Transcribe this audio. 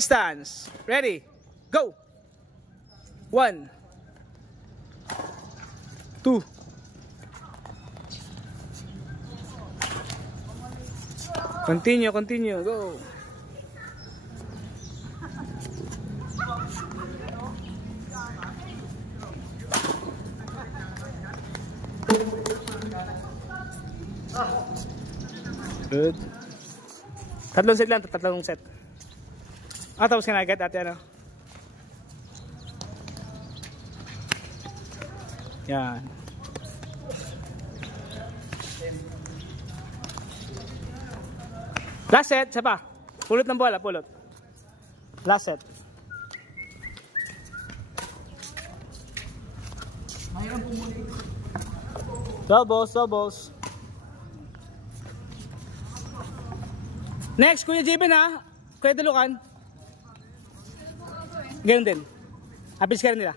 Stance. Ready? Go! 1 2 Continue, go! Good. Tatlong set lang, tatlong set. Tapos ka na agad ate ano? Yan. Last set, isa pa. Pulot ng bola, pulot. Last set. Doubles. Next, Kuya Jeben ha. Kuya Dalukan. Ganyan din. Abis ka rin nila.